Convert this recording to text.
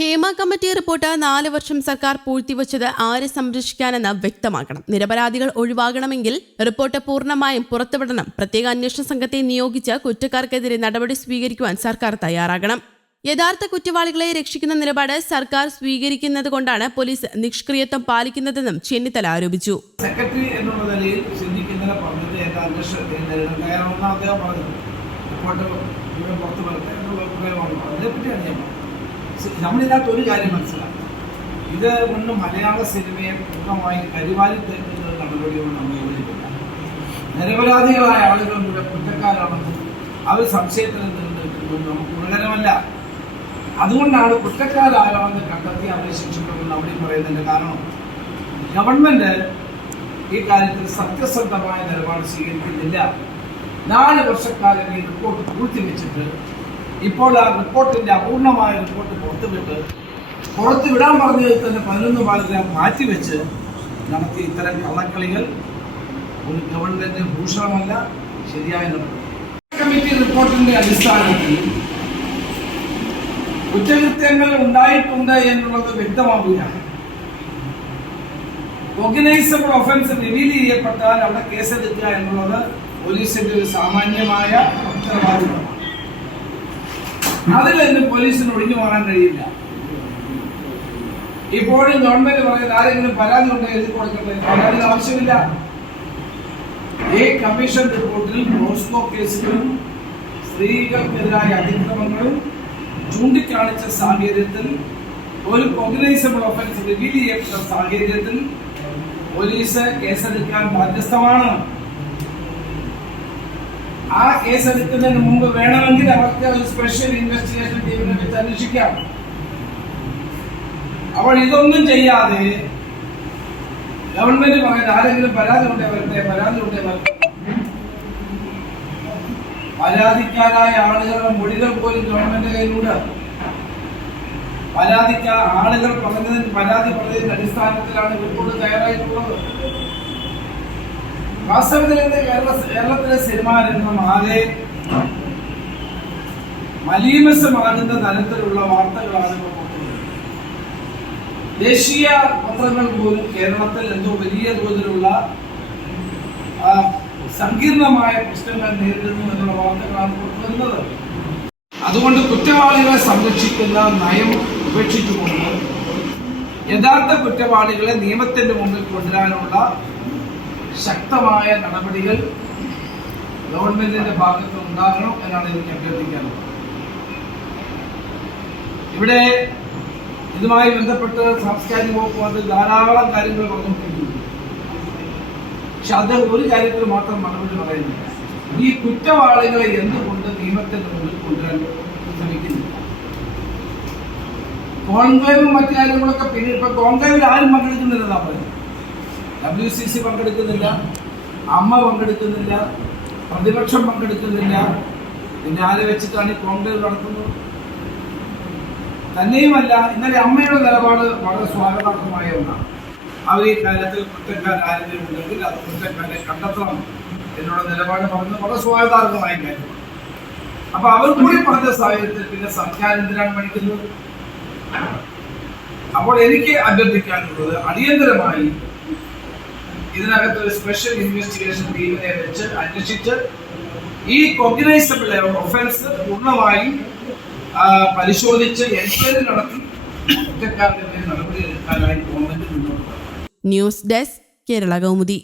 Hema committee report 4 വർഷം സർക്കാർ പൂഴ്ത്തിവച്ചത് ആരെ സംരക്ഷിക്കാനെന്ന് വ്യക്തമാക്കണം. നിരപരാധികൾ ഒഴിവാകണമെങ്കിൽ റിപ്പോർട്ട് പൂർണ്ണമായും പുറത്തുവിടണം. പ്രത്യേക അന്വേഷണ സംഘത്തെ നിയോഗിച്ച് കുറ്റക്കാർക്കെതിരെ നടപടി സ്വീകരിക്കുവാൻ സർക്കാർ തയ്യാറാകണം. യഥാർത്ഥ കുറ്റവാളികളെ രക്ഷിക്കുന്ന നിലപാട് സർക്കാർ സ്വീകരിക്കുന്നത് കൊണ്ടാണ് പോലീസ് നിഷ്ക്രിയത്വം പാലിക്കുന്നതെന്നും ചെന്നിത്തല ആരോപിച്ചു. സെക്രട്ടറി എന്നുള്ള നിലയിൽ ചിന്തിക്കുന്നതിനെ പറഞ്ഞത് അന്വേഷണത്തെ നേരിടാൻ അദ്ദേഹം പറഞ്ഞു റിപ്പോർട്ട് പുറത്തു വരട്ടെ എന്നുള്ള അഭിപ്രായമാണ്. അതിനെപ്പറ്റിയാണ് ഞാൻ പറഞ്ഞത്. നമ്മളിതിനകത്ത് ഒരു കാര്യം മനസ്സിലാക്കണം, ഇത് കൊണ്ട് മലയാള സിനിമയെ പൂർണ്ണമായി കരിവാരി തേക്കുന്ന നടപടിയോട് നമ്മൾ യോജിക്കില്ല. നിരപരാധികളായ ആളുകൾ ഇവിടെ കുറ്റക്കാരാണെന്നും അവർ സംശയത്തിൽ നിൽക്കുന്നത് നമുക്ക് ഗുണകരമല്ല. അതുകൊണ്ടാണ് കുറ്റക്കാരാരാണെന്ന് കണ്ടെത്തി അവരെ ശിക്ഷിക്കണമെന്ന് അവിടെ പറയുന്നതിൻ്റെ കാരണം ഗവൺമെന്റ് ഈ കാര്യത്തിൽ സത്യസന്ധമായ നിലപാട് സ്വീകരിക്കുന്നില്ല. 4 വർഷക്കാലം ഈ റിപ്പോർട്ട് പൂഴ്ത്തിവെച്ചിട്ട് ഇപ്പോൾ ആ റിപ്പോർട്ടിന്റെ അപൂർണമായ റിപ്പോർട്ട് പുറത്തുവിടാൻ പറഞ്ഞതിൽ തന്നെ 11 പാലഗ്രാം മാറ്റിവെച്ച് നടത്തിയ ഇത്തരം കള്ളക്കളികൾ ഒരു ഗവൺമെന്റ് ഭൂഷണമല്ല, ശരിയായ നടപടി. കമ്മിറ്റി റിപ്പോർട്ടിന്റെ അടിസ്ഥാനത്തിൽ കുറ്റകൃത്യങ്ങൾ ഉണ്ടായിട്ടുണ്ട് എന്നുള്ളത് വ്യക്തമാവുകയാണ്. ഓർഗനൈസബിൾ ഒഫൻസ് റിവീൽ ചെയ്യപ്പെട്ടാൽ അവിടെ കേസെടുക്കുക എന്നുള്ളത് പോലീസിന്റെ ഒരു സാമാന്യമായ ഉത്തരവാദിത്തമാണ്. അതിൽ നിന്ന് പോലീസിന് ഒഴിഞ്ഞു മാറാൻ കഴിയില്ല. ഇപ്പോഴും ഗവൺമെന്റ് പറയുന്നത് ആരെങ്കിലും പരാതി ഉണ്ടെങ്കിൽ എഴുതി കൊടുക്കട്ടെ, പരാതി ആവശ്യമില്ല. ഈ കമ്മീഷൻ റിപ്പോർട്ടിൽ മോസ്കോ കേസുകളും സ്ത്രീകൾക്കെതിരായ അതിക്രമങ്ങളും ചൂണ്ടിക്കാണിച്ച സാഹചര്യത്തിൽ ഒരു ഓർഗനൈസബിൾ ഒഫൻസ് റിവീൽ ചെയ്യപ്പെട്ട സാഹചര്യത്തിൽ പോലീസ് കേസെടുക്കാൻ ബാധ്യസ്ഥമാണ്. ആ കേസെടുക്കുന്നതിന് മുമ്പ് വേണമെങ്കിൽ അവർക്ക് ഒരു സ്പെഷ്യൽ ഇൻവെസ്റ്റിഗേഷൻ ടീമിനെ വെച്ച് അന്വേഷിക്കാം. അപ്പോൾ ഇതൊന്നും ചെയ്യാതെ ഗവൺമെന്റ് പറയുന്നത് ആരെങ്കിലും പരാതി ഉണ്ടേ വരട്ടെ. പരാതിക്കാരായ ആളുകളുടെ മൊഴികൾ പോലും ഗവൺമെന്റ് കയ്യിലുണ്ട്. ആളുകൾ പരാതി പറഞ്ഞതിന്റെ അടിസ്ഥാനത്തിലാണ് റിപ്പോർട്ട് തയ്യാറായിട്ടുള്ളത്. വാസ്തവത്തിൽ കേരളത്തിലെ സിനിമാ രംഗം ആകെ മലീമസമാകുന്ന തരത്തിലുള്ള വാർത്തകളാണ് ഇപ്പോൾ പുറത്തുവരുന്നത്. ദേശീയ പത്രങ്ങൾ പോലും കേരളത്തിൽ എന്തോ വലിയ തോതിലുള്ള സങ്കീർണമായ പ്രശ്നങ്ങൾ നേരിടുന്നു എന്നുള്ള വാർത്തകളാണ് പുറത്തുവരുന്നത്. അതുകൊണ്ട് കുറ്റവാളികളെ സംരക്ഷിക്കുന്ന നയം ഉപേക്ഷിച്ചുകൊണ്ട് യഥാർത്ഥ കുറ്റവാളികളെ നിയമത്തിന്റെ മുമ്പിൽ കൊണ്ടുവരാനുള്ള ശക്തമായ നടപടികൾ ഗവൺമെന്റിന്റെ ഭാഗത്ത് ഉണ്ടാകണം എന്നാണ് എനിക്ക് അഭ്യർത്ഥിക്കാനുള്ളത്. ഇവിടെ ഇതുമായി ബന്ധപ്പെട്ട് സാംസ്കാരിക വകുപ്പ് ധാരാളം കാര്യങ്ങൾ പറഞ്ഞുകൊണ്ടിരിക്കുന്നു. പക്ഷെ അത് ഒരു കാര്യത്തിൽ മാത്രം മറുപടി പറയുന്നില്ല. ഈ കുറ്റവാളികളെ എന്തുകൊണ്ട് നിയമത്തിന്റെ മുമ്പിൽ കൊണ്ടുവരാൻ ശ്രമിക്കുന്നില്ല? കോൺക്ലേവും മറ്റു കാര്യങ്ങളൊക്കെ പിന്നീട് ഇപ്പൊ കോൺക്ലേവിൽ ആരും പങ്കെടുക്കുന്നില്ലെന്നാ പറയുന്നത്. WCC പങ്കെടുക്കുന്നില്ല, അമ്മ പങ്കെടുക്കുന്നില്ല, പ്രതിപക്ഷം പങ്കെടുക്കുന്നില്ല. പിന്നെ ആരെ വെച്ചിട്ടാണ് ഈ കോൺക്ലേവ് നടത്തുന്നത്? തന്നെയുമല്ല, ഇന്നലെ അമ്മയുടെ നിലപാട് വളരെ സ്വാഗതാർഹമായ ഒന്നാണ്. അവർ ഈ കാര്യത്തിൽ കുറ്റക്കാരെങ്കിലും ഉണ്ടെങ്കിൽ അത് കുറ്റക്കാരെ കണ്ടെത്തണം എന്നുള്ള നിലപാട് പറഞ്ഞത് വളരെ സ്വാഗതാർഹമായ കാര്യമാണ്. അപ്പൊ അവർ കൂടി പറഞ്ഞ സാഹചര്യത്തിൽ പിന്നെ സർക്കാർ എന്തിനാണ് പഠിക്കുന്നത്? അപ്പോൾ എനിക്ക് അഭ്യർത്ഥിക്കാനുള്ളത് അടിയന്തരമായി ഇതിനകത്ത് ഒരു സ്പെഷ്യൽ ഇൻവെസ്റ്റിഗേഷൻ ടീമിനെ വെച്ച് അന്വേഷിച്ച് ഈ ഓർഗനൈസബിൾ ഒഫൻസ് പൂർണ്ണമായും പരിശോധിച്ച് എൻക്വയറി നടത്തി കുറ്റക്കാർക്കെതിരെ നടപടിയെടുക്കാനായി ഗവൺമെന്റ് മുന്നോട്ട്. News desk, Kerala Kaumudi.